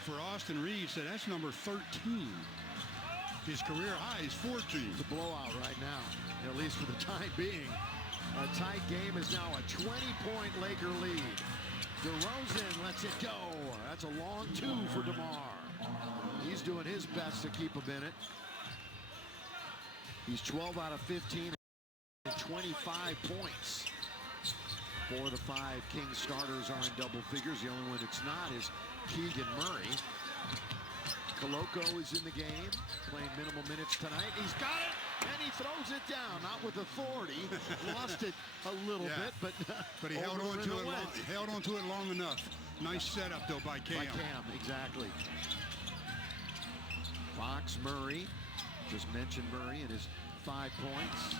for Austin Reeves, so that's number 13. His career high is 14. It's a blowout right now, at least for the time being. A tight game is now a 20-point Laker lead. DeRozan lets it go. That's a long 2 for DeMar. He's doing his best to keep him in it. He's 12 out of 15 and 25 points. 4 of the 5 Kings starters are in double figures. The only one that's not is Keegan Murray. Koloko is in the game, playing minimal minutes tonight. He's got it, and he throws it down, not with authority. Lost it a little bit, but he held on to it long enough. Nice setup though by Cam. By Cam, exactly. Fox, Murray, just mentioned Murray and his 5 points.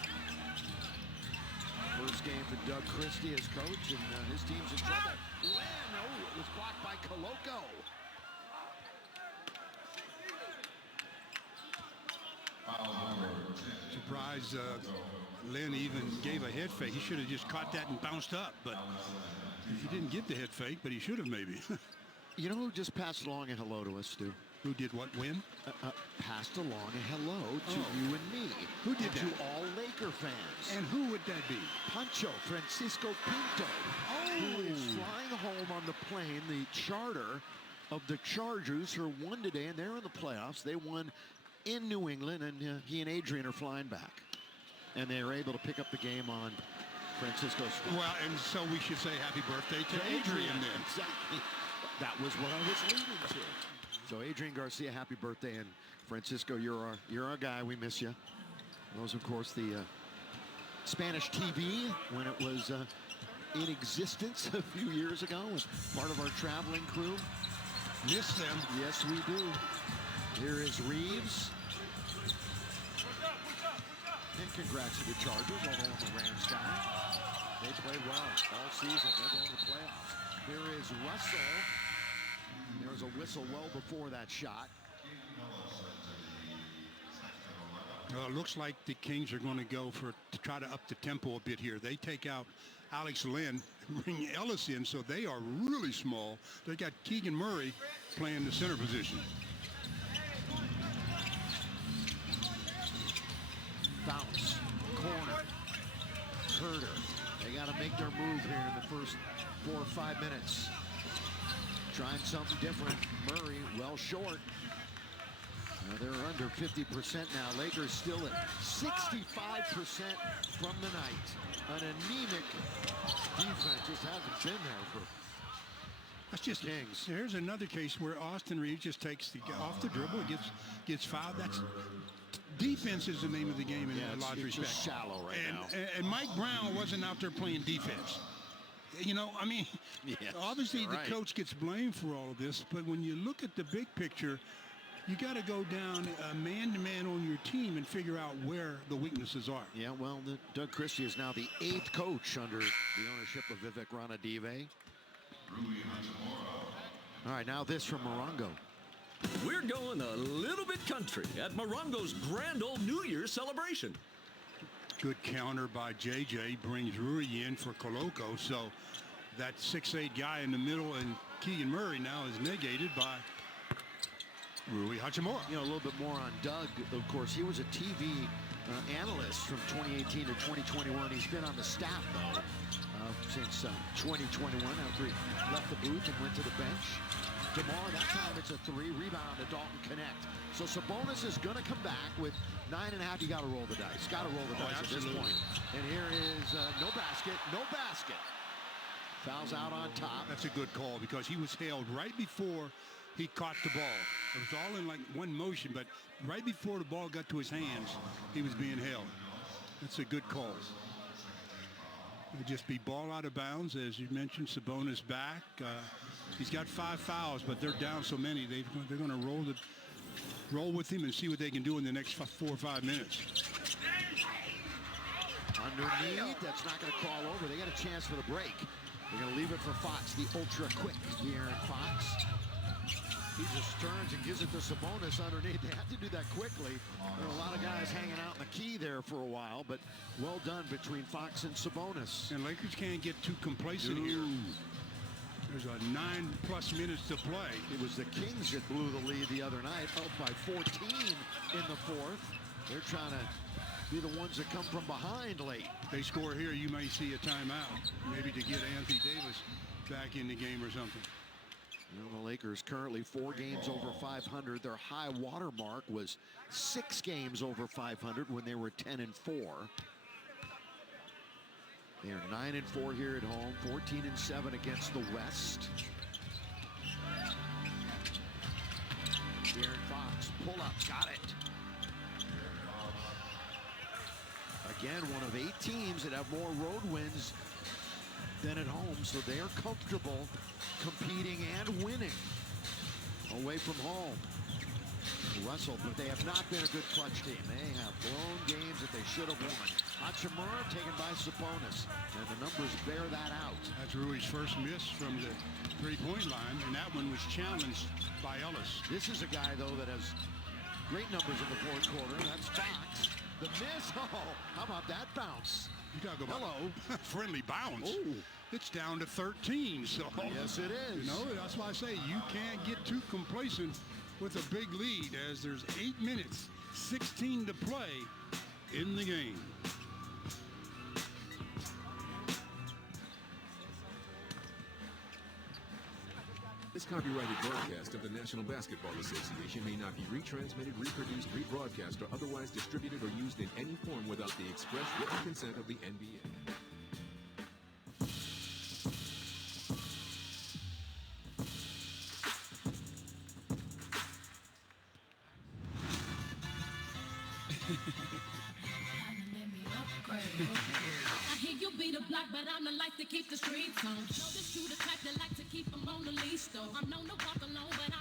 First game for Doug Christie as coach, and his team's in trouble. Lynn, it was blocked by Koloko. Surprised Lynn even gave a head fake. He should have just caught that and bounced up, but he didn't get the head fake, but he should have maybe. You know who just passed along a hello to us, Stu? Who did what, when? Passed along a hello to you and me. Who did that? To all Laker fans. And who would that be? Pancho Francisco Pinto, who is flying home on the plane, the charter of the Chargers, who won today, and they're in the playoffs. They won in New England, and he and Adrian are flying back. And they are able to pick up the game on Francisco's flight. Well, and so we should say happy birthday to Adrian then. Exactly. That was what I was leading to. So Adrian Garcia, happy birthday, and Francisco, you're our guy. We miss you. Those, of course, the Spanish TV when it was in existence a few years ago, was part of our traveling crew. Miss them. Yes, we do. Here is Reeves. And congrats to the Chargers, although I'm a Rams guy. They played well all season. They're going to the playoffs. Here is Russell. There was a whistle well before that shot. It looks like the Kings are going to go to try to up the tempo a bit here. They take out Alex Lynn, bring Ellis in, so they are really small. They got Keegan Murray playing the center position. Bounce, corner, Herter. They got to make their move here in the first 4 or 5 minutes. Trying something different. Murray well short. Now they're under 50% now. Lakers still at 65% from the night. An anemic defense just hasn't been there for That's just Kings. Here's another case where Austin Reeves just takes the off the dribble, gets fouled. That's defense is the name of the game in a lot of respects. Just shallow right now. And Mike Brown wasn't out there playing defense. You know, I mean, yes, obviously the coach gets blamed for all of this, but when you look at the big picture, you got to go down man-to-man on your team and figure out where the weaknesses are. Yeah, well, Doug Christie is now the 8th coach under the ownership of Vivek Ranadive. All right, now this from Morongo. We're going a little bit country at Morongo's grand old New Year's celebration. Good counter by JJ, brings Rui in for Koloko, so that 6'8" guy in the middle and Keegan Murray now is negated by Rui Hachimura. You know, a little bit more on Doug. Of course, he was a TV analyst from 2018 to 2021. He's been on the staff, though, since 2021 after he left the booth and went to the bench. DeMar, that time it's a 3, rebound to Dalton Connect. So Sabonis is going to come back with 9.5. You got to roll the dice. Got to roll the dice absolutely. At this point. And here is no basket. Fouls out on top. That's a good call because he was held right before he caught the ball. It was all in like one motion, but right before the ball got to his hands, he was being held. That's a good call. It'll just be ball out of bounds, as you mentioned. Sabonis back. He's got 5 fouls, but they're down so many. They're going to roll with him and see what they can do in the next 4 or 5 minutes. Underneath, that's not going to crawl over. They got a chance for the break. They're going to leave it for Fox, the ultra-quick De'Aaron Fox. He just turns and gives it to Sabonis underneath. They have to do that quickly. There are a lot of guys hanging out in the key there for a while, but well done between Fox and Sabonis. And Lakers can't get too complacent here. There's a 9+ minutes to play. It was the Kings that blew the lead the other night, up by 14 in the fourth. They're trying to be the ones that come from behind late. They score here, you may see a timeout, maybe to get Anthony Davis back in the game or something. You know, the Lakers currently 4 games over 500. Their high water mark was 6 games over 500 when they were 10-4. They are 9-4 here at home, 14-7 against the West. De'Aaron Fox, pull up, got it. Again, one of 8 teams that have more road wins than at home, so they are comfortable competing and winning away from home. Russell, but they have not been a good clutch team. They have blown games that they should have won. Hachimura taken by Sabonis, and the numbers bear that out. That's Rui's first miss from the three-point line, and that one was challenged by Ellis. This is a guy, though, that has great numbers in the fourth quarter. That's Fox. The miss. Oh, how about that bounce? You talk about friendly bounce. Oh. It's down to 13. So yes, it is. You know, that's why I say you can't get too complacent with a big lead, as there's 8 minutes, 16 to play in the game. This copyrighted broadcast of the National Basketball Association may not be retransmitted, reproduced, rebroadcast, or otherwise distributed or used in any form without the express written consent of the NBA. I hear you be the block, but I'm the life to keep the streets on. Know that you the type that like to keep them on the leash, though. I'm known to walk alone, but